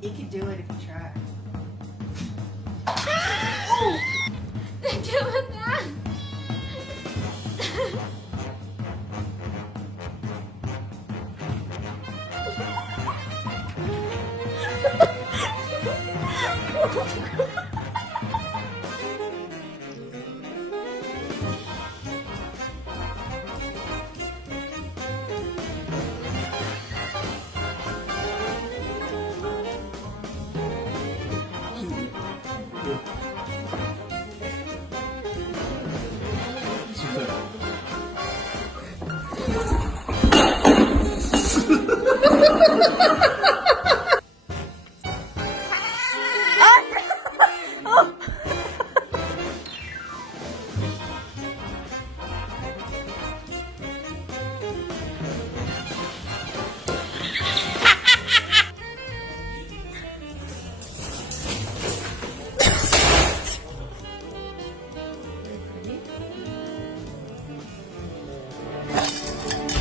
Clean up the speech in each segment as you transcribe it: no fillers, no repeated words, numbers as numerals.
You could do it if you try. Doing that.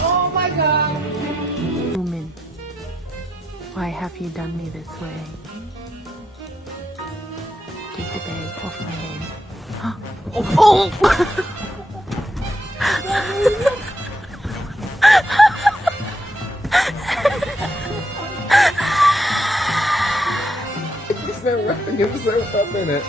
Oh my god! Lumen, why have you done me this way? Take the bag off my head. Oh! It's not wrapping himself up in it.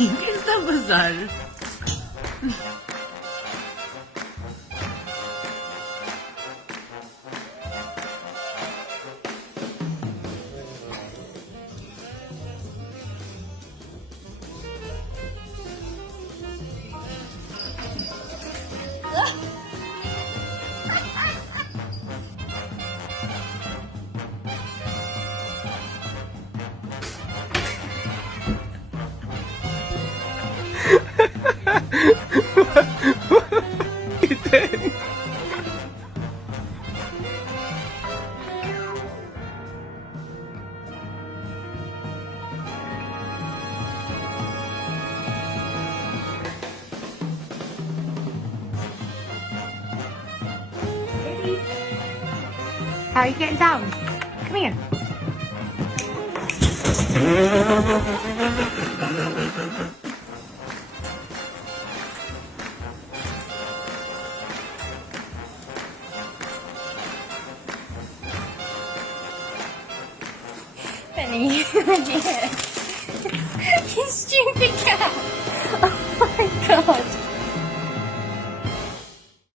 ¿Qué está pasando? How are you getting down? Come here. Penny, you stupid cat.